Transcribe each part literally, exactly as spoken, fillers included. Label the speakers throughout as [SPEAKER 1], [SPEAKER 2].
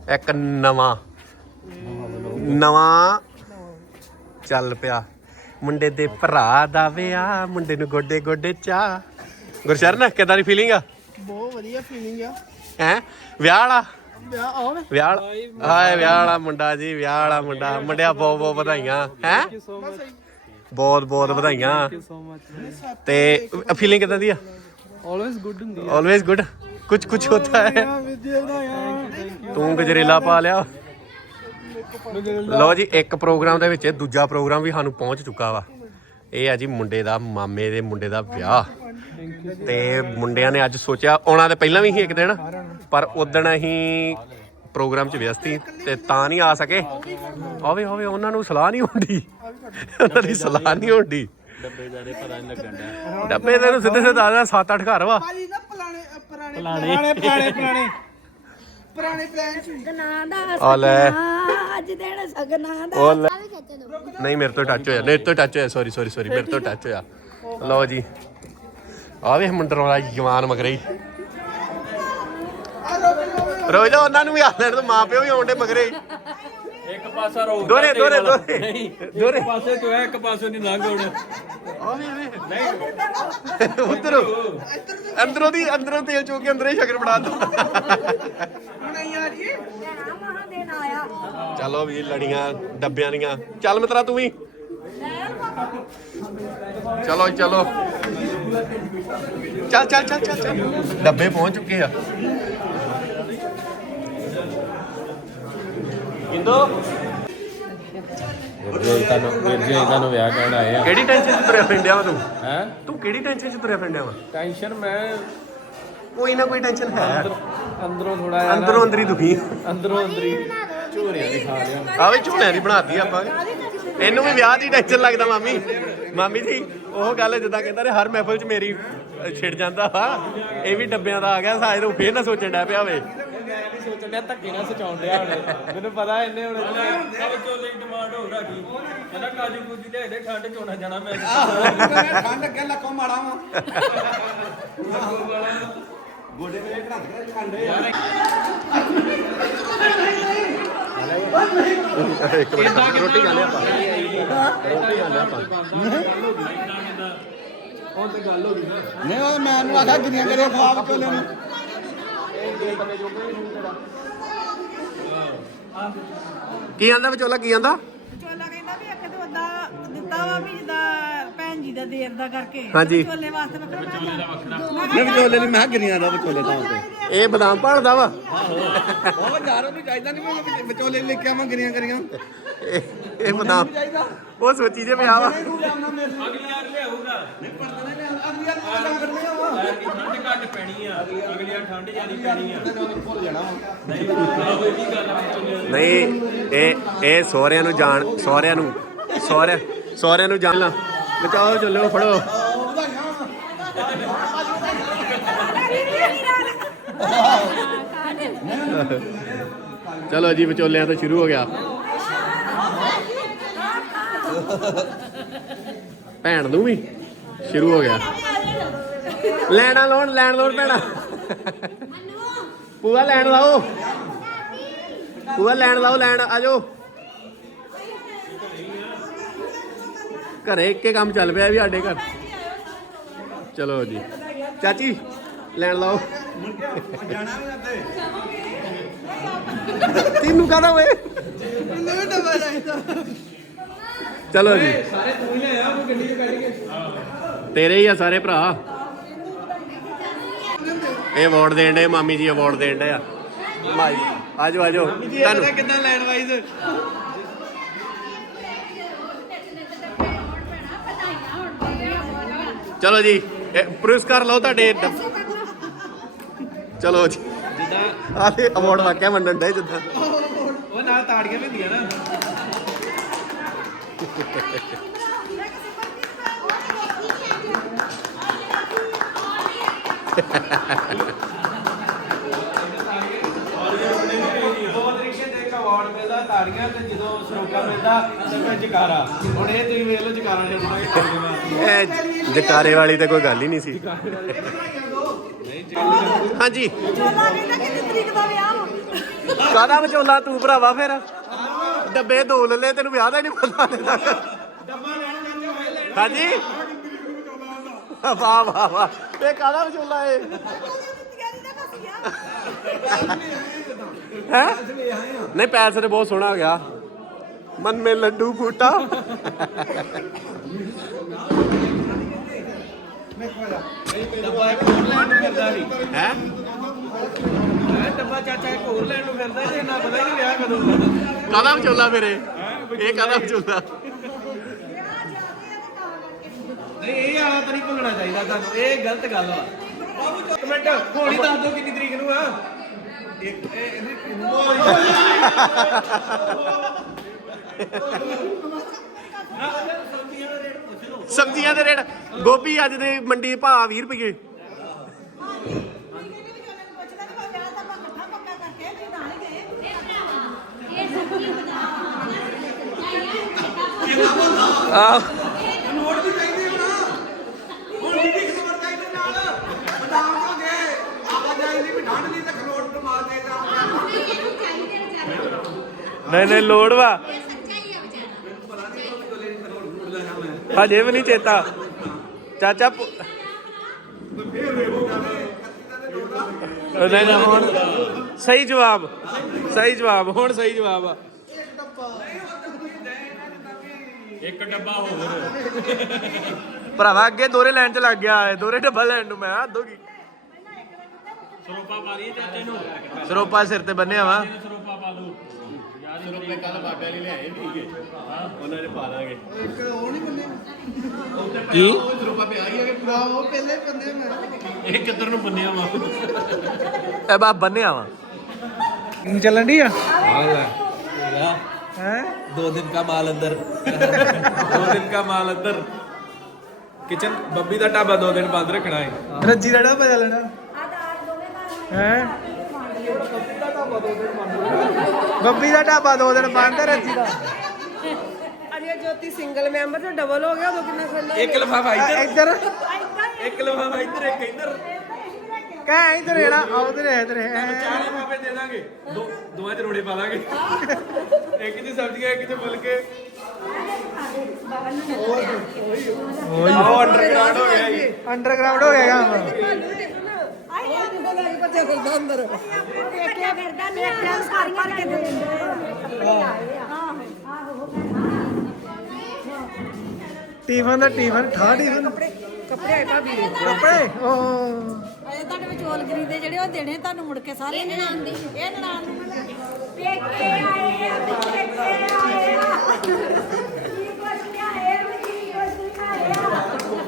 [SPEAKER 1] ਇੱਕ ਨਵਾਂ ਨਵਾਂ ਚੱਲ ਪਿਆ ਮੁੰਡੇ ਦੇ ਭਰਾ ਦਾ ਵਿਆਹ ਮੁੰਡੇ ਨੂੰ ਗੋਡੇ ਗੋਡੇ ਚਾਹ। ਗੁਰਸ਼ਰਨ ਕਿੱਦਾਂ ਦੀ ਫੀਲਿੰਗ ਆ?
[SPEAKER 2] ਬਹੁਤ ਵਧੀਆ ਫੀਲਿੰਗ ਆ।
[SPEAKER 1] ਹੈ ਵਿਆਹ ਵਾਲਾ
[SPEAKER 2] ਵਿਆਹ ਆਵੇ
[SPEAKER 1] ਵਿਆਹ ਵਾਲਾ ਹਾਏ ਵਿਆਹ ਵਾਲਾ ਮੁੰਡਾ ਜੀ ਵਿਆਹ ਵਾਲਾ ਮੁੰਡਾ ਮੁੰਡਿਆ ਬਹੁਤ ਬਹੁਤ ਵਧਾਈਆਂ ਹੈ ਬਹੁਤ ਬਹੁਤ ਵਧਾਈਆਂ। ਤੇ ਫੀਲਿੰਗ ਕਿੱਦਾਂ ਦੀ ਆ?
[SPEAKER 2] ਆਲਵੇਸ ਗੁੱਡ ਹੁੰਦੀ
[SPEAKER 1] ਆਲਵੇਸ ਗੁੱਡ ਕੁਛ ਕੁਛ ਹੁੰਦਾ ਹੈ। ਤੂੰ ਗਜਰੇਲਾ ਪਾ ਲਿਆ। ਲਓ ਜੀ ਇੱਕ ਪ੍ਰੋਗਰਾਮ ਦੇ ਵਿੱਚ ਦੂਜਾ ਪ੍ਰੋਗਰਾਮ ਵੀ ਸਾਨੂੰ ਪਹੁੰਚ ਚੁੱਕਾ ਵਾ। ਇਹ ਆ ਜੀ ਮੁੰਡੇ ਦਾ ਮਾਮੇ ਦੇ ਮੁੰਡੇ ਦਾ ਵਿਆਹ ਤੇ ਮੁੰਡਿਆਂ ਨੇ ਅੱਜ ਸੋਚਿਆ ਆਉਣਾ ਤੇ ਪਹਿਲਾਂ ਵੀ ਸੀ ਇੱਕ ਦਿਨ ਪਰ ਉਦਣ ਅਸੀਂ ਪ੍ਰੋਗਰਾਮ 'ਚ ਵਿਅਸਤ ਸੀ ਤੇ ਤਾਂ ਨਹੀਂ ਆ ਸਕੇ। ਆਵੇ ਆਵੇ ਉਹਨਾਂ ਨੂੰ ਸਲਾਹ ਨਹੀਂ ਹੁੰਦੀ ਉਹਨਾਂ ਦੀ ਸਲਾਹ ਨਹੀਂ ਹੁੰਦੀ।
[SPEAKER 3] ਡੱਬੇ ਜਾਰੇ ਪਤਾ ਨਹੀਂ ਲੱਗਣ ਡਿਆ।
[SPEAKER 1] ਡੱਬੇ ਤੈਨੂੰ ਸਿੱਧੇ ਸਿੱਧੇ ਦੱਸਦਾ ਸੱਤ ਅੱਠ ਘਰ ਵਾ।
[SPEAKER 2] ਭਾਜੀ ਨਾ ਪੁਰਾਣੇ ਪੁਰਾਣੇ ਪੁਰਾਣੇ ਪੁਰਾਣੇ ਪੁਰਾਣੇ ਪੁਰਾਣੇ ਪਲਾਨ
[SPEAKER 4] ਸਗਨਾਂ ਦਾ
[SPEAKER 1] ਆ ਲੈ
[SPEAKER 4] ਅੱਜ ਦਿਨ ਸਗਨਾਂ ਦਾ
[SPEAKER 1] ਉਹ ਲੈ ਨਹੀਂ ਮੇਰੇ ਤੋਂ ਟੱਚ ਹੋਇਆ ਮੇਰੇ ਤੋਂ ਟੱਚ ਹੋਇਆ ਸੌਰੀ ਸੌਰੀ ਸੌਰੀ ਮੇਰੇ ਤੋਂ ਟੱਚ ਹੋਇਆ। ਲਓ ਜੀ ਆ ਵੇ ਮੰਡਰ ਵਾਲਾ ਜਵਾਨ ਮਗਰੇ ਹੀ ਰੋਜ਼ ਦਾ ਉਹਨਾਂ ਨੂੰ ਵੀ ਆ ਲੈਣ ਤੋਂ ਮਾਂ ਪਿਓ ਵੀ ਆਉਂਦੇ ਮਗਰੇ
[SPEAKER 3] ਇੱਕ ਪਾਸਾ ਰੋਕ
[SPEAKER 1] ਦੋਰੇ ਦੋਰੇ ਦੋਰੇ
[SPEAKER 3] ਨਹੀਂ
[SPEAKER 1] ਦੋਰੇ
[SPEAKER 3] ਇੱਕ ਪਾਸੇ ਤੋਂ ਹੈ ਇੱਕ ਪਾਸੇ ਦੀ ਲੰਘ ਹੁਣ
[SPEAKER 1] ਨਹੀਂ ਉਧਰੋਂ ਅੰਦਰੋਂ ਦੀ ਅੰਦਰੋਂ ਤੇਲ ਚੋ ਕੇ ਅੰਦਰੇ ਸ਼ਕਰ ਬਣਾ ਦੋ
[SPEAKER 2] ਨਹੀਂ ਯਾਰ ਇਹ
[SPEAKER 4] ਮਹਾ ਦਿਨ ਆਇਆ
[SPEAKER 1] ਚਲੋ ਵੀ ਲੜੀਆਂ ਡੱਬਿਆਂ ਦੀਆਂ ਚੱਲ ਮਿੱਤਰਾ ਤੂੰ ਵੀ ਚਲੋ ਚਲੋ ਚੱਲ ਚੱਲ ਚੱਲ ਚੱਲ ਚੱਲ ਡੱਬੇ ਪਹੁੰਚ ਚੁੱਕੇ ਆ। ਕਿੰਦੋ
[SPEAKER 3] ਵੀਰ ਜੀ ਤੁਹਾਨੂੰ ਵੀਰ ਜੀ ਤੁਹਾਨੂੰ ਵਿਆਹ ਕਹਿਣ ਆਏ ਆ।
[SPEAKER 1] ਕਿਹੜੀ ਟੈਨਸ਼ਨ 'ਚ ਤੁਰਿਆ ਫਿਰਦਿਆ ਵਾ ਤੂੰ
[SPEAKER 3] ਹੈ
[SPEAKER 1] ਤੂੰ ਕਿਹੜੀ ਟੈਨਸ਼ਨ 'ਚ ਤੁਰਿਆ ਫਿਰਦਿਆ ਵਾ?
[SPEAKER 3] ਟੈਨਸ਼ਨ ਮੈਂ
[SPEAKER 1] ਕੋਈ ਨਾ ਕੋਈ ਟੈਨਸ਼ਨ ਹੈ
[SPEAKER 3] ਅੰਦਰੋਂ ਥੋੜਾ ਜਿਹਾ
[SPEAKER 1] ਅੰਦਰੋਂ ਅੰਦਰੀ ਦੁਖੀ
[SPEAKER 3] ਅੰਦਰੋਂ ਅੰਦਰੀ ਝੂਰਿਆਂ ਦੀ ਖਾ ਲਿਆ।
[SPEAKER 1] ਆਵੇ ਝੋਲਿਆਂ ਦੀ ਬਣਾਤੀ ਆਪਾਂ ਇਹਨੂੰ ਵੀ ਵਿਆਹ ਦੀ ਟੈਨਸ਼ਨ ਲੱਗਦਾ ਮਾਮੀ ਮਾਮੀ ਜੀ ਉਹ ਗੱਲ ਜਿੱਦਾਂ ਕਹਿੰਦਾ ਨੇ ਹਰ ਮਹਿਫਲ 'ਚ ਮੇਰੀ ਛਿੜ ਜਾਂਦਾ ਵਾ ਇਹ ਵੀ ਡੱਬਿਆਂ ਦਾ ਆ ਗਿਆ ਸਾਇਦ ਉਹ ਫੇਰ ਨਾ ਸੋਚਣ ਡਿਆ ਪਿਆ ਹੋਵੇ।
[SPEAKER 3] ਸੋਚਣ ਡਿਆ ਧੱਕੇ ਨਾਲ ਸਚਾਉਣ ਡਿਆ ਹੁਣ ਮੈਨੂੰ ਪਤਾ ਇਹਨੇ ਹੁਣ ਸਭ ਚੋਲੇ ਦੀ ਡਿਮਾਂਡ ਹੋ ਰਾਗੀ ਕਹਿੰਦਾ ਕਾਜੂ ਕੂਜੀ ਲੈ ਦੇ ਠੰਡ ਚ ਹੋਣਾ ਜਾਣਾ ਮੈਂ
[SPEAKER 2] ਠੰਡ ਅੱਗੇ ਲੱਖੋਂ ਮਾੜਾ ਵਾ ਗੋਡੇ ਮੇਰੇ ਘੜਾ ਕੇ ਖਾਂਦੇ ਆ
[SPEAKER 1] ਇੱਕ ਮਿੰਟ ਰੋਟੀ ਖਾ ਲਿਆ ਆਪਾਂ ਰੋਟੀ ਖਾ ਲਿਆ ਆਪਾਂ
[SPEAKER 3] ਉਹ ਤੇ ਗੱਲ ਹੋ ਗਈ ਨਾ
[SPEAKER 2] ਨਹੀਂ ਉਹ ਮੈਂ ਨੂੰ ਆਖਾ ਗਿਰੀਆਂ ਕਰੇ ਖਵਾਬ ਚੋਲੇ ਨੂੰ
[SPEAKER 1] ਕੀ ਆਂਦਾ ਵਿਚੋਲਾ ਕੀ ਆਂਦਾ?
[SPEAKER 5] ਵਿਚੋਲਾ ਕਹਿੰਦਾ ਵੀ ਇੱਕ ਤੇ ਉਹਦਾ ਦਿੱਤਾ ਵਾ ਵੀ ਜਿੱਦਾਂ ਭੈਣ ਜੀ ਦਾ ਦੇਰ ਦਾ ਕਰਕੇ
[SPEAKER 1] ਹਾਂਜੀ।
[SPEAKER 5] ਵਿਚੋਲੇ ਵਾਸਤੇ ਵੱਖਰਾ ਵਿਚੋਲੇ ਦਾ ਵੱਖਰਾ
[SPEAKER 2] ਨਹੀਂ ਵਿਚੋਲੇ ਨਹੀਂ ਮੈਂ ਗਿਰੀਆਂ ਦਾ ਵਿਚੋਲੇ ਤਾਂ ਉੱਤੇ
[SPEAKER 1] ਇਹ ਬਦਾਮ ਭਾਲਦਾ ਵਾ
[SPEAKER 2] ਉਹ ਯਾਰ ਉਹਨੂੰ ਚਾਹੀਦਾ ਨਹੀਂ ਮੈਂ ਵਿਚੋਲੇ ਲੈ ਕੇ ਆਵਾਂ ਗਿਰੀਆਂ ਕਰੀਆਂ
[SPEAKER 1] ਇਹ ਇਹ ਬਦਾਮ ਉਹ ਸੋਚੀ ਜੇ ਪਿਆ ਵਾ
[SPEAKER 3] ਅਗਲੀ ਵਾਰ ਲਿਆਊਗਾ
[SPEAKER 2] ਨਹੀਂ ਪੜਦਾ ਨਹੀਂ ਅਗਲੀ ਵਾਰ ਮੈਂ ਗੱਲ ਕਰਨੀ ਆ
[SPEAKER 3] ਐਤਕੀ ਠੰਡ ਘੱਟ ਪੈਣੀ ਆ ਅਗਲੀ ਵਾਰ ਠੰਡ ਜ਼ਿਆਦਾ ਪੈਣੀ ਆ
[SPEAKER 2] ਭੁੱਲ ਜਾਣਾ
[SPEAKER 3] ਨਹੀਂ ਆਹੋ ਇਹ ਵੀ ਗੱਲ ਆ ਵਿਚੋਲੇ
[SPEAKER 1] ਨਹੀਂ ਇਹ ਇਹ ਸਹੁਰਿਆਂ ਨੂੰ ਜਾਣ ਸਹੁਰਿਆਂ ਨੂੰ ਸਹੁਰਿਆਂ ਸਹੁਰਿਆਂ ਨੂੰ ਜਾਣ ਲਾ ਬਚਾਓ ਚੱਲੋ ਫੜੋ ਚਲੋ ਜੀ ਵਿਚੋਲਿਆਂ ਤੋਂ ਸ਼ੁਰੂ ਹੋ ਗਿਆ। ਭੈਣ ਨੂੰ ਵੀ ਸ਼ੁਰੂ ਹੋ ਗਿਆ ਲੈਣਾ ਲੋਣ ਲੈਣ ਲੋਣ ਭੈਣਾ ਪੂਆ ਲੈਣ ਲਾਓ ਪੂਆ ਲੈਣ ਲਾਓ ਲੈਣ ਆਜੋ ਘਰੇ ਇੱਕੇ ਕੰਮ ਚੱਲ ਪਿਆ ਵੀ ਸਾਡੇ ਘਰ। ਚਲੋ ਜੀ ਚਾਚੀ ਲੈਣ ਲਾਓ ਤੈਨੂੰ ਕਾਹਦਾ ਓਏ
[SPEAKER 2] ਮੈਨੂੰ ਡੱਬਾ ਚਾਹੀਦਾ
[SPEAKER 1] ਚਲੋ ਜੀ
[SPEAKER 3] ਸਾਰੇ ਤੂੰ ਹੀ ਲਿਆ ਉਹ ਗੱਡੀ 'ਚ ਕੱਢ ਕੇ
[SPEAKER 1] ਤੇਰੇ ਹੀ ਆ ਸਾਰੇ ਭਰਾ। ਇਹ ਅਵਾਰਡ ਦੇਣ ਦੇ ਮਾਮੀ ਜੀ ਅਵਾਰਡ ਦੇਣ ਦੇ ਆ ਮਾਈ ਆਜੋ ਆਜੋ ਤੁਹਾਨੂੰ
[SPEAKER 2] ਕਿੱਦਾਂ ਲੈਣ ਵਾਈਜ਼
[SPEAKER 1] ਚਲੋ ਜੀ ਇਹ ਪੁਰਸਕਾਰ ਲਓ ਤੁਹਾਡੇ ਚਲੋ ਜੀ
[SPEAKER 3] ਜਿੱਦਾਂ
[SPEAKER 1] ਆਹ ਤੇ ਅਵਾਰਡ ਵਾਕਿਆ ਵੰਡਣ ਦੇ ਜਿੱਦਾਂ
[SPEAKER 3] ਉਹ ਨਾਲ ਤਾੜੀਆਂ ਵੀ ਹੁੰਦੀਆਂ ਨਾ ਦੋ ਤਰੀਕੇ ਦੇ ਇੱਕ ਅਵਾਰਡ ਮਿਲਦਾ ਤਾੜੀਆਂ ਤੇ ਜਦੋਂ ਸਰੋਕਾ ਮਿਲਦਾ ਤੇ ਫਿਰ ਜਕਾਰਾ ਹੁਣ ਇਹ ਤੁਸੀਂ ਵੇਖ ਲਓ ਜਕਾਰਾ ਜਦੋਂ ਇਹ ਤਾੜੀਆਂ
[SPEAKER 1] ਇਹ ਜਕਾਰੇ ਵਾਲੀ ਤਾਂ ਕੋਈ ਗੱਲ ਹੀ ਨਹੀਂ ਸੀ। ਹਾਂਜੀ
[SPEAKER 5] ਵਿਚੋਲਾ ਕਹਿੰਦਾ ਕਿੰਨੀ ਤਰੀਕ ਦਾ ਵਿਆਹ ਵਾ
[SPEAKER 1] ਕਾਹਦਾ ਵਿਚੋਲਾ ਤੂੰ ਭਰਾਵਾ ਫਿਰ ਡੱਬੇ ਦੋ ਲੈ ਲੈ ਤੈਨੂੰ ਵਿਆਹ ਦਾ ਹੀ ਨਹੀਂ ਪਤਾ ਹਾਂਜੀ ਵਾਹ ਵਾਹ ਵਾਹ ਇਹ ਕਾਹਦਾ ਵਿਚੋਲਾ ਏ ਹੈ ਨਹੀਂ ਪੈਸੇ ਤੇ ਬਹੁਤ ਸੋਹਣਾ ਹੋ ਗਿਆ मन में लड्डू फूटा
[SPEAKER 3] ਡੱਬਾ ਇੱਕ ਹੋਰ ਲੈਣ ਨੂੰ ਫਿਰਦਾ ਸੀ
[SPEAKER 1] ਹੈ
[SPEAKER 3] ਮੈਂ ਡੱਬਾ ਚਾਚਾ ਇੱਕ ਹੋਰ ਲੈਣ ਨੂੰ ਫਿਰਦਾ ਸੀ ਇਹਨਾਂ ਪਤਾ ਹੀ ਨਹੀਂ ਵਿਆਹ ਕਦੋਂ
[SPEAKER 1] ਕਾਹਦਾ ਵਿਚੋਲਾ ਫਿਰ ਇਹ ਇਹ ਕਾਹਦਾ ਵਿਚੋਲਾ
[SPEAKER 3] ਨਹੀਂ ਇਹ ਆਲਾ ਤਾਂ ਨਹੀਂ ਭੁੱਲਣਾ ਚਾਹੀਦਾ ਤੁਹਾਨੂੰ ਇਹ ਗਲਤ ਗੱਲ ਵਾ ਇੱਕ ਮਿੰਟ ਹੁਣ ਹੀ ਦੱਸ ਦਿਓ ਕਿੰਨੀ ਤਰੀਕ ਨੂੰ ਆ ਇੱਕ
[SPEAKER 1] ਸਬਜ਼ੀਆਂ ਦੇ ਰੇਟ ਗੋਭੀ ਅੱਜ ਦੇ ਮੰਡੀ ਦੇ ਭਾਅ ਵੀਹ ਰੁਪਏ ਆਹ
[SPEAKER 2] ਨੋਟ ਵੀ ਚਾਹੀਦੇ ਹੋਣਾ ਹੁਣ ਵੀ ਖਬਰ ਚਾਹੀਦੇ ਨਾਲ ਬਦਾਮ ਹੋ ਗਏ ਆਵਾਜਾਈ ਦੀ ਵੀ ਠੰਡ ਨਹੀਂ ਤਾਂ ਖਲੋਟ ਤੋਂ ਮਾਰ ਦੇ ਜਾ
[SPEAKER 1] ਨਹੀਂ ਨਹੀਂ ਲੋੜ ਵਾ ਹਜੇ ਵੀ ਨਹੀਂ ਚੇਤਾ ਚਾਚਾ ਨਹੀਂ ਨਹੀਂ ਹੁਣ ਸਹੀ ਜਵਾਬ ਸਹੀ ਜਵਾਬ ਹੁਣ ਸਹੀ ਜਵਾਬ ਆ
[SPEAKER 3] ਇੱਕ ਡੱਬਾ ਹੋਰ
[SPEAKER 1] ਭਰਾਵਾ ਅੱਗੇ ਦੋਰੇ ਲੈਣ ਚ ਲੱਗ ਗਿਆ ਦੋਰੇ ਡੱਬਾ ਲੈਣ ਨੂੰ ਮੈਂ ਹੱਦ ਹੋ ਗਈ
[SPEAKER 3] ਸਰੋਪਾ ਪਾ ਲਈ ਚਾਚੇ ਨੂੰ
[SPEAKER 1] ਸਰੋਪਾ ਸਿਰ ਤੇ ਬੰਨਿਆ ਵਾ
[SPEAKER 3] ਸਰੋਪਾ ਪਾ ਲਓ ਯਾਰ
[SPEAKER 1] ਸਰੋਪੇ ਕੱਲ ਬਾਬੇ ਵਾਲੀ ਲਿਆਏ ਠੀਕ ਹੈ ਹਾਂ ਉਹਨਾਂ ਨੇ ਪਾ ਦਾਂਗੇ
[SPEAKER 2] ਇੱਕ ਉਹ ਨਹੀਂ ਬੰਨੇ
[SPEAKER 1] ਕੀ ਸਰੋਪਾ ਪਿਆ ਹੀ ਹੈ
[SPEAKER 2] ਆ ਉਹ ਪਹਿਲੇ ਬੰਦੇ ਮੈਂ
[SPEAKER 3] ਇਹ ਕਿੱਧਰ ਨੂੰ ਬੰਨਿਆ ਵਾ
[SPEAKER 1] ਇਹ ਬਾ ਬੰਨਿਆ ਵਾ
[SPEAKER 2] ਚੱਲਣ ਦੀ ਆ
[SPEAKER 3] है दो दिन का माल अंदर दो दिन का माल अंदर किचन बब्बी का ढाबा दो दिन बंद रखना है
[SPEAKER 2] ਰੱਜੀ ਦਾ ਢਾਬਾ ਚੱਲਣਾ ਹੈ ਬੱਬੀ ਦਾ ਢਾਬਾ ਦੋ ਦਿਨ ਬੰਦ ਹੈ ਰੱਜੀ ਦਾ
[SPEAKER 5] ਅਜੇ ਜੋਤੀ ਸਿੰਗਲ ਮੈਂਬਰ ਤੋਂ ਡਬਲ ਹੋ ਗਿਆ ਉਦੋਂ ਕਿੰਨਾ ਖੁੱਲ੍ਹਾ
[SPEAKER 3] एक लिफाफा इधर
[SPEAKER 2] ਇੱਧਰ
[SPEAKER 3] एक लिफाफा इधर एक इधर
[SPEAKER 2] ਕਹਿ ਇੱਧਰ ਇਹੜਾ ਉਧਰ ਇੱਧਰ
[SPEAKER 3] चार लिफाफे दे देंगे दो दोवां च रोड़े पा देंगे एक च सब्जियां एक च फुलके ਉਹ ਅੰਡਰਗਰਾਉਂਡ ਹੋ ਗਿਆ ਜੀ
[SPEAKER 2] ਅੰਡਰਗਰਾਉਂਡ ਹੋ ਗਿਆ ਕੰਮ
[SPEAKER 4] ਦੇਖਿਆ ਫਿਰਦਾ ਨਹੀਂ ਆ ਸਾਰੀਆਂ ਕੇ ਦੇ ਦਿੰਦੇ ਕੱਪੜੇ ਆਏ ਆ ਆਹੋ
[SPEAKER 2] ਟੀਫਨ ਦਾ ਟੀਫਨ ਠਾ ਟੀਫਨ
[SPEAKER 5] ਕੱਪੜੇ ਆਏ ਭਾਬੀ ਦੇ
[SPEAKER 2] ਕੱਪੜੇ ਓ
[SPEAKER 4] ਅਜੇ ਤੁਹਾਡੇ ਵਿਚੋਲਗਰੀ ਦੇ ਜਿਹੜੇ ਉਹ ਦੇਣੇ ਤੁਹਾਨੂੰ ਮੁੜ ਕੇ ਸਾਰੇ ਇਹ ਨਨਾਣ ਦੇ ਇਹ ਨਨਾਣ ਨੂੰ ਪੇਕੇ ਆਏ ਆ ਪੇਕੇ ਆਏ ਆ ਕੀ ਕੁਛ ਲਿਆਏ ਕੀ ਕੁਛ ਲਿਆਏ ਆ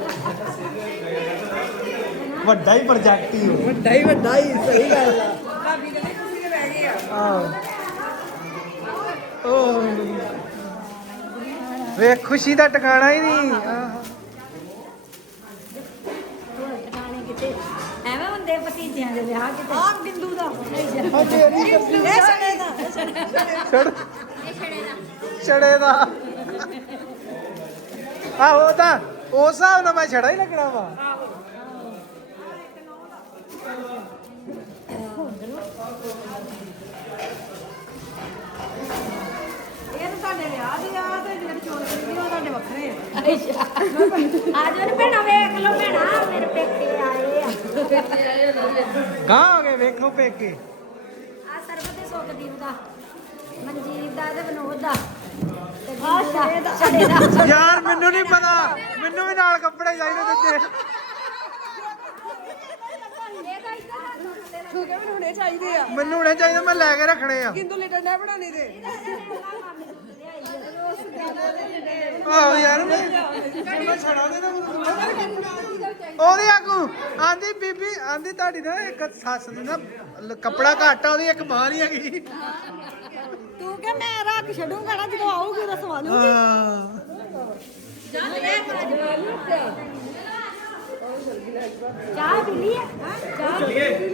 [SPEAKER 2] ਵੱਡਾ ਹੀ ਪ੍ਰੋਜੈਕਟ ਹੀ ਹੋ
[SPEAKER 5] ਵੱਡਾ ਹੀ ਵੱਡਾ ਹੀ ਸਹੀ ਗੱਲ ਆ ਭਾਬੀ ਦੇ ਤੁਸੀਂ ਤੇ ਬਹਿ ਗਏ ਆ
[SPEAKER 2] ਆਹ ਓ ਵੇ ਖੁਸ਼ੀ ਦਾ ਟਿਕਾਣਾ ਹੀ ਨਹੀਂ ਆਹ
[SPEAKER 4] ਟਿਕਾਣੇ ਕਿਤੇ ਐਵੇਂ ਹੁੰਦੇ ਭਤੀਜਿਆਂ ਦੇ ਵਿਆਹ ਕਿਤੇ ਆ ਬਿੰਦੂ ਦਾ
[SPEAKER 2] ਉਹ ਤੇਰੀ
[SPEAKER 4] ਇਹ ਛੜੇ ਦਾ
[SPEAKER 2] ਛੜ ਛੜੇ ਦਾ ਆਹੋ ਤਾਂ ਉਸ ਹਿਸਾਬ ਨਾਲ ਮੈਂ ਛੜਾ ਹੀ ਲੱਗਣਾ ਵਾ
[SPEAKER 5] ਇਹ ਤਾਂ ਤੁਹਾਡੇ ਵਿਆਹ ਦੀ ਆ ਤੇ ਜਿਹੜੇ ਚੋਲ ਕਰੀ ਉਹ ਤੁਹਾਡੇ ਵੱਖਰੇ ਆ
[SPEAKER 4] ਆ ਜਾਓ ਭੈਣਾ ਵੇਖ ਲਓ ਭੈਣਾ ਮੇਰੇ ਪੇਕੇ ਆਏ ਆ
[SPEAKER 2] ਗਾਂ ਹੋ ਗਏ ਵੇਖੋ ਪੇਕੇ
[SPEAKER 4] ਆ ਸਰਬਤ ਦੇ ਸੁਖਦੀਪ ਦਾ ਮਨਜੀਤ ਦਾ ਤੇ ਵਿਨੋਦ ਦਾ ਆ ਛੜੇ ਦਾ ਛੜੇ ਦਾ
[SPEAKER 2] ਯਾਰ ਮੈਨੂੰ ਨਹੀਂ ਪਤਾ ਮੈਨੂੰ ਵੀ ਨਾਲ ਕੱਪੜੇ ਚਾਹੀਦੇ ਦਿੱਤੇ
[SPEAKER 5] ਤੂੰ ਕਿਵੇਂ ਹੁਣੇ ਚਾਹੀਦੇ ਆ
[SPEAKER 2] ਮੈਨੂੰ ਹੁਣੇ ਚਾਹੀਦੇ ਮੈਂ ਲੈ ਕੇ ਰੱਖਣੇ ਆ
[SPEAKER 5] ਕਿੰਦੂ ਲੀਟਰ ਨਾ ਬਣਾਉਣੀ ਤੇ
[SPEAKER 2] ਆਹੋ ਯਾਰ ਮੈਂ ਮੈਂ ਛੜਾ ਦੇਣਾ ਉਹਦੀ ਆਗੂ ਆਂਦੀ ਬੀਬੀ ਆਂਦੀ ਤੁਹਾਡੀ ਨਾ ਇੱਕ ਸੱਸ ਦੀ ਨਾ ਲ- ਕੱਪੜਾ ਘੱਟ ਆ ਉਹਦੀ ਇੱਕ ਬਾਹ ਨਹੀਂ ਹੈਗੀ
[SPEAKER 5] ਤੂੰ ਕਿ ਮੈਂ ਰੱਖ ਛੱਡੂਗਾ ਨਾ ਜਦੋਂ ਆਊਗੀ ਉਦੋਂ ਸਵਾ ਲੂੰਗੀ
[SPEAKER 2] ਹਾਂ
[SPEAKER 4] ਚਾਹ ਪੀ ਲਈ ਹੈ ਚਾਹ ਪੀ ਲਈ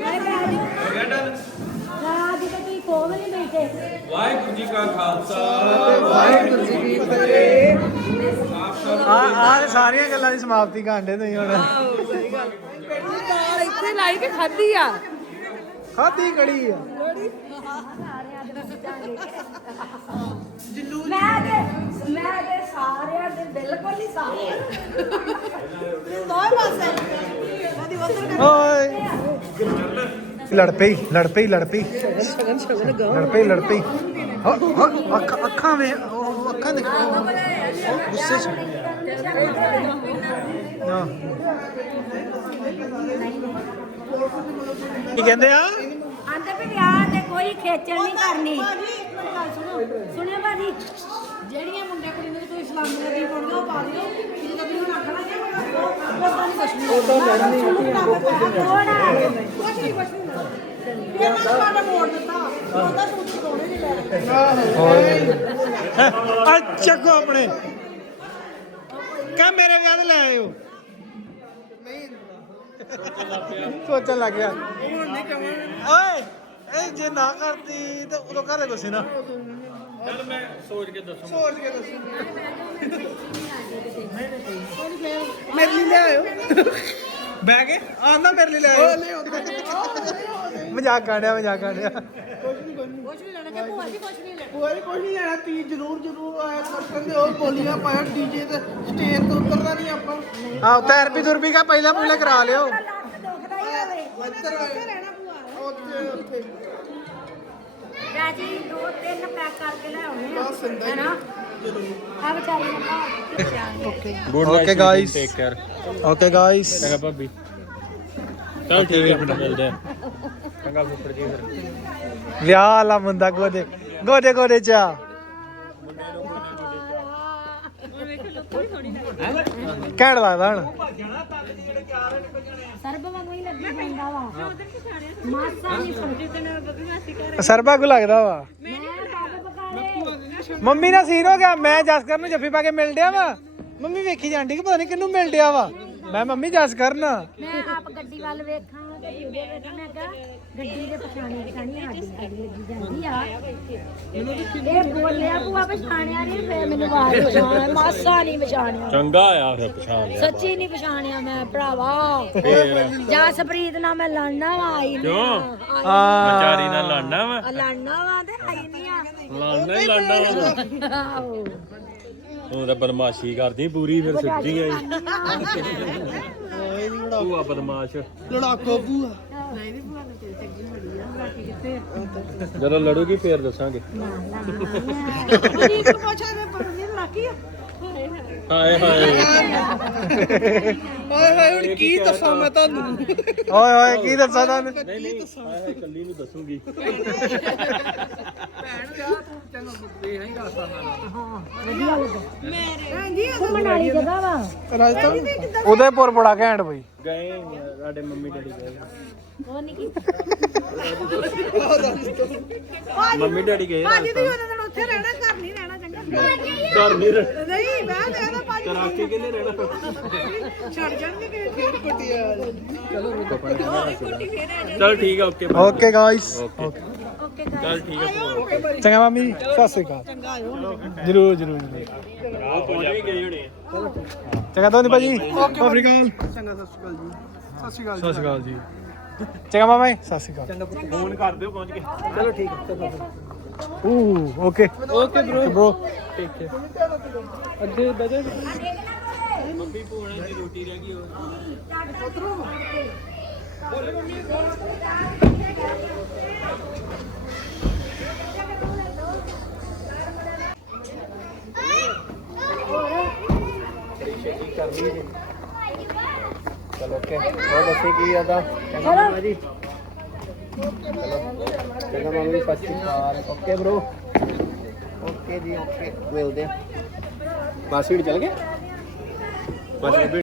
[SPEAKER 4] ਰਾਤ ਦੀ ਕੋਈ ਕੋਮ ਨਹੀਂ ਬੈਠੇ
[SPEAKER 3] ਵਾਹਿਗੁਰੂ ਜੀ ਕਾ ਖਾਲਸਾ
[SPEAKER 2] ਵਾਹਿਗੁਰੂ ਜੀ ਕੀ ਫਤਿਹ ਆ ਆ ਸਾਰੀਆਂ ਗੱਲਾਂ ਦੀ ਸਮਾਪਤੀ ਕਾਂਡੇ ਤੁਸੀਂ ਹੁਣ
[SPEAKER 5] ਦਾਲ ਇੱਥੇ ਲਾਈ ਕੇ ਖਾਧੀ ਆ
[SPEAKER 2] ਖਾਦੀ ਕੜੀ ਆ
[SPEAKER 4] ਮੈਂ ਤੇ ਮੈਂ ਤੇ ਸਾਰਿਆਂ ਦੇ ਬਿਲਕੁਲ ਹੀ ਸਾਰੇ
[SPEAKER 5] ਦੋਵੇਂ ਪਾਸੇ ਕਦੀ ਉਧਰ
[SPEAKER 2] ਓਏ ਲੜ ਪਈ ਲੜ ਪਈ ਲੜ ਪਈ ਲੜ ਪਈ ਲੜ ਪਈ ਹਾਂ, ਹਾਂ, ਅੱਖਾਂ ਅੱਖਾਂ ਵੇ ਉਹ ਅੱਖਾਂ ਦੇਖ ਉਹ ਗੁੱਸੇ ਚ ਹਾਂ। ਕੀ ਕਹਿੰਦੇ ਆ
[SPEAKER 4] ਆਂਦੇ ਵੀ ਵਿਆਹ ਤੇ ਕੋਈ ਖੇਚਲ ਨਹੀਂ ਕਰਨੀ ਸੁਣਿਓ ਭਾਜੀ ਜਿਹੜੀਆਂ ਮੁੰਡੇ ਕੁੜੀ ਨੂੰ ਤੁਸੀਂ ਇਸਲਾਮੀਆਂ ਦੀ ਪਾਉਂਦੇ ਉਹ ਪਾ ਦਿਓ ਜਦੋਂ ਵੀ ਹੁਣ ਆਖਣਾ ਕਿ ਉਹਦਾ ਨਹੀਂ ਕੁਛ ਨਹੀਂ ਉਹਦਾ ਲੈਣਾ ਨਹੀਂ ਕੁਛ ਨਹੀਂ ਕੁਛ ਨਹੀਂ ਇਹ ਮੈਂ ਤੁਹਾਡਾ ਮੋੜ ਦਿੱਤਾ ਉਹਦਾ ਸੂਟ ਸੋਹਣੇ ਨਹੀਂ ਲੈਣਾ
[SPEAKER 2] ਆ ਚੱਕੋ ਆਪਣੇ ਕਾ ਮੇਰੇ ਵਿਆਹ ਤੇ ਲੈ ਆਇਓ ਸੋਚਣ ਲੱਗ ਗਿਆ ਓਏ ਇਹ ਜੇ ਨਾ ਕਰਦੀ ਤਾਂ ਉਦੋਂ ਘਰੇ ਗੁੱਸੇ ਨਾ
[SPEAKER 3] ਚੱਲ ਮੈਂ ਸੋਚ ਕੇ ਦੱਸੂ
[SPEAKER 2] ਸੋਚ ਕੇ ਦੱਸੋ ਮੇਰੇ ਲਈ ਲੈ ਆਇਓ ਬਹਿ ਕੇ ਆਂਦਾ ਮੇਰੇ ਲਈ ਲੈ ਆਇਓ ਮਜ਼ਾਕ ਕਾੜਿਆ ਮਜ਼ਾਕ ਕਾੜਿਆ
[SPEAKER 4] ਕੁਛ ਨਹੀਂ ਲੈਣਾ ਕਿ ਭੂਆ ਜੀ ਕੁਛ ਨਹੀਂ ਲੈਣਾ
[SPEAKER 6] ਕੋਈ ਕੁਝ ਨਹੀਂ ਲੈਣਾ ਤੀ ਜ਼ਰੂਰ ਜ਼ਰੂਰ ਆਇਆ ਕਰਦੇ ਉਹ ਬੋਲੀਆਂ ਪਾਇਆ ਡੀਜੇ ਤੇ ਸਟੇਜ ਤੋਂ ਉਤਰਨਾ ਨਹੀਂ ਆਪਾਂ
[SPEAKER 2] ਆਹ ਥੈਰੇਪੀ ਥੁਰਪੀ ਕਾ ਪਹਿਲਾਂ ਪਹਿਲਾਂ ਕਰਾ ਲਿਓ
[SPEAKER 4] ਲੱਕ ਦੁਖਦਾ ਹੀ ਹੋਵੇ
[SPEAKER 6] ਇੱਧਰ ਉੱਥੇ ਉੱਥੇ
[SPEAKER 4] ਰਾਜੀ ਦੋ ਤਿੰਨ ਪੈਕ ਕਰਕੇ ਲੈ ਆਉਣੇ ਆ
[SPEAKER 6] ਬਸ ਇੰਦਾ ਹੀ।
[SPEAKER 4] ਹੈਨਾ ਆ ਵਿਚਾਰੀ ਨੂੰ okay
[SPEAKER 3] good
[SPEAKER 2] Okay, guys.
[SPEAKER 3] Take care
[SPEAKER 2] okay guys
[SPEAKER 3] ਚੰਗਾ ਭਾਬੀ ਚੱਲ ਠੀਕ ਹੈ ਮਿਲਦੇ ਆ ਚੰਗਾ ਫੁੱਫੜ ਜੀ ਫਿਰ
[SPEAKER 2] ਵਿਆਹ ਵਾਲਾ ਮੁੰਡਾ ਗੋਦੇ ਗੋਦੇ ਗੋਦੇ ਚਾ ਕਹਿਣ ਲੱਗਦਾ ਹੁਣ
[SPEAKER 4] ਸਰਬ ਵਾਂਗੂ ਹੀ ਲੱਗੀ ਪੈਂਦਾ ਵਾ ਮਾਸਾ ਨਹੀਂ ਸਮਝੇ
[SPEAKER 2] ਸਰਬਾ ਕੋ ਲੱਗਦਾ ਵਾ
[SPEAKER 4] ਮੈਂ ਬਾਬੇ ਬਕਾਲੇ
[SPEAKER 2] ਮੰਮੀ ਨਾਲ ਸੀਨ ਹੋ ਗਿਆ ਮੈਂ ਜਸਕਰ ਨੂੰ ਜੱਫੀ ਪਾ ਕੇ ਮਿਲ ਡਿਆ ਵਾ ਮੰਮੀ ਵੇਖੀ ਜਾਂਦੀ ਕਿ ਪਤਾ ਨਹੀਂ ਕਿਹਨੂੰ ਮਿਲ ਡਿਆ ਵਾ ਮੈਂ ਮੰਮੀ ਜਸਕਰ ਨਾ
[SPEAKER 4] ਮੈਂ ਆਪ ਗੱਡੀ ਵੱਲ ਵੇਖਾਂ ਤੇ ਵੀਡੀਓ ਵੇਖਾਂ ਮੈਂ ਕਿਹਾ ਗੱਡੀ ਦੇ ਪਛਾਣੀ ਪਛਾਣੀ ਸਾਡੀ ਗੱਡੀ ਲੱਗੀ ਜਾਂਦੀ ਆ ਇਹ ਬੋਲਿਆ ਭੂਆ ਪਛਾਣਿਆ ਨਹੀਂ ਫੇਰ ਮੈਨੂੰ ਆਵਾਜ਼ ਪਛਾਣ ਮਾਸਾ ਨਹੀਂ ਪਛਾਣਿਆ
[SPEAKER 3] ਚੰਗਾ ਆ ਫਿਰ ਪਛਾਣ ਲਿਆ
[SPEAKER 4] ਸੱਚੀ ਨਹੀਂ ਪਛਾਣਿਆ ਮੈਂ ਭਰਾਵਾ ਜਸਪ੍ਰੀਤ ਨਾਲ ਮੈਂ ਲੜਨਾ ਵਾ ਆਈ ਨਹੀਂ
[SPEAKER 3] ਕਿਉਂ?
[SPEAKER 4] ਆ
[SPEAKER 3] ਵਿਚਾਰੀ ਨਾਲ ਲੜਨਾ ਵਾ
[SPEAKER 4] ਲੜਨਾ ਵਾ ਤੇ ਆਈ ਨਹੀਂ ਆ
[SPEAKER 3] ਲੜਨਾ ਹੀ ਲੜਨਾ ਵਾ
[SPEAKER 4] ਆਹੋ।
[SPEAKER 3] ਤੂੰ ਤਾਂ ਬਦਮਾਸ਼ੀ ਕਰਦੀ ਪੂਰੀ ਫਿਰ ਸਿੱਧੀ ਆਈ ਤੂੰ ਆ ਬਦਮਾਸ਼
[SPEAKER 6] ਲੜਾਕੋ ਭੂਆ
[SPEAKER 3] ਜਦੋਂ ਲੜੂਗੀ ਫੇਰ ਦੱਸਾਂਗੇ
[SPEAKER 5] ਜੀ ਕੋ ਪੁੱਛਿਆ ਮੈਂ ਪਰਨੀ ਲੱਕੀ ਆ
[SPEAKER 3] ਹਾਏ ਹਾਏ
[SPEAKER 6] ਓਏ ਹੋਏ ਹੁਣ ਕੀ ਦੱਸਾਂ ਮੈਂ ਤੁਹਾਨੂੰ
[SPEAKER 2] ਓਏ ਓਏ ਕੀ ਦੱਸਾਂ ਤੁਹਾਨੂੰ
[SPEAKER 3] ਨਹੀਂ ਨਹੀਂ ਹਾਏ ਹਾਏ ਕੱਲੀ ਨੂੰ ਦੱਸੂਗੀ
[SPEAKER 5] ਹਾਂਜੀ
[SPEAKER 4] ਘੁੰਮਣ ਵਾਲੀ ਜਗ੍ਹਾ ਵਾ
[SPEAKER 6] ਰਾਜਸਥਾਨ
[SPEAKER 2] ਉਦੈਪੁਰ ਬੜਾ ਘੈਂਟ ਬਈ
[SPEAKER 3] ਗਏ ਸਾਡੇ ਮੰਮੀ ਡੈਡੀ ਗਏ
[SPEAKER 4] ਉਹ ਨਹੀਂ ਕੀ
[SPEAKER 3] ਮੰਮੀ ਡੈਡੀ ਗਏ
[SPEAKER 5] ਭਾਜੀ ਤੁਸੀਂ ਉਹਨਾਂ ਦਿਨ ਉੱਥੇ ਰਹਿਣਾ ਘਰ ਨਹੀਂ ਰਹਿਣਾ ਚੰਗਾ
[SPEAKER 3] ਘਰ ਨਹੀਂ ਰਹਿ-
[SPEAKER 5] ਨਹੀਂ ਮੈਂ ਲੈਣਾ ਭਾਜੀ
[SPEAKER 3] ਕਰਾਚੀ ਕਿੰਨੇ ਰਹਿਣਾ
[SPEAKER 5] ਛੱਡ ਜਾਣਗੇ ਕਿ
[SPEAKER 6] ਫੇਰ ਪਟਿਆ
[SPEAKER 3] ਚਲ ਠੀਕ ਆ ਓਕੇ
[SPEAKER 2] ਓਕੇ ਗਾਇਸ
[SPEAKER 3] ਓਕੇ ਚਲ ਠੀਕ ਆ
[SPEAKER 2] ਚੰਗਾ ਮਾਮੀ ਸਤਿ ਸ੍ਰੀ ਅਕਾਲ ਜਰੂਰ ਜਰੂਰ ਜਰੂਰ
[SPEAKER 3] ਉਹ ਪਹੁੰਚ ਵੀ ਗਏ ਹੋਣੇ
[SPEAKER 2] ਚੰਗਾ ਧੋਨੀ ਭਾਜੀ ਸਤਿ ਸ੍ਰੀ ਅਕਾਲ
[SPEAKER 6] ਚੰਗਾ ਸਤਿ ਸ਼੍ਰੀ ਅਕਾਲ ਜੀ ਸਤਿ ਸ਼੍ਰੀ ਅਕਾਲ
[SPEAKER 2] ਸਤਿ ਸ੍ਰੀ ਅਕਾਲ ਜੀ ਚੰਗਾ ਮਾਮਾ ਜੀ, ਸਤਿ ਸ੍ਰੀ ਅਕਾਲ
[SPEAKER 3] ਫੋਨ ਕਰ ਦਿਓ ਪਹੁੰਚ ਕੇ
[SPEAKER 6] ਚਲੋ ਠੀਕ ਹੈ
[SPEAKER 2] ਓ okay
[SPEAKER 6] okay bro
[SPEAKER 2] bro
[SPEAKER 6] take care ਅੱਗੇ ਬਜੇ
[SPEAKER 3] ਮੰਮੀ ਭੂਣਾ ਦੀ ਰੋਟੀ ਰਹਿ ਗਈ ਹੋਰ
[SPEAKER 6] ਚਲੋ ਓਕੇ ਹੋਰ ਦੱਸੋ ਕੀ ਆਦਾ ਚੰਗਾ ਮਾਮਾ ਜੀ ਚੰਗਾ ਮਾਮਾ ਜੀ ਸਤਿ ਸ਼੍ਰੀ ਅਕਾਲ ਓਕੇ ਬ్రో ਓਕੇ ਜੀ ਓਕੇ ਮਿਲਦੇ ਆ ਮਾਸੀ ਚੱਲ ਗਏ ਮਾਸੀ